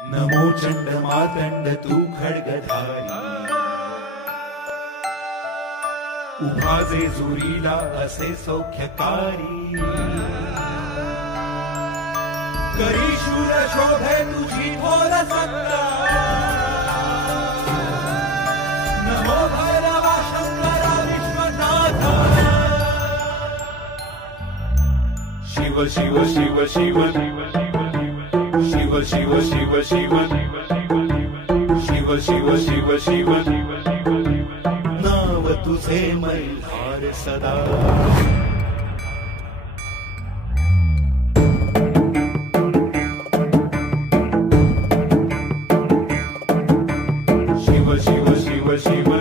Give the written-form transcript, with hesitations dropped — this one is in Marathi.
नमो चंड मातंड तू खड्गधारी, उभा जेजुरीला असे सौख्यकारी, करी शूर शोभे तुझी थोर सत्ता, नमो भैरवा शंकरा विश्वनाथा, शिव शिव शिव शिव शिव शिव शिव शिव शिव शिव शिव शिव नाव तुझे मल्हार सदा। शिव शिव शिव शिव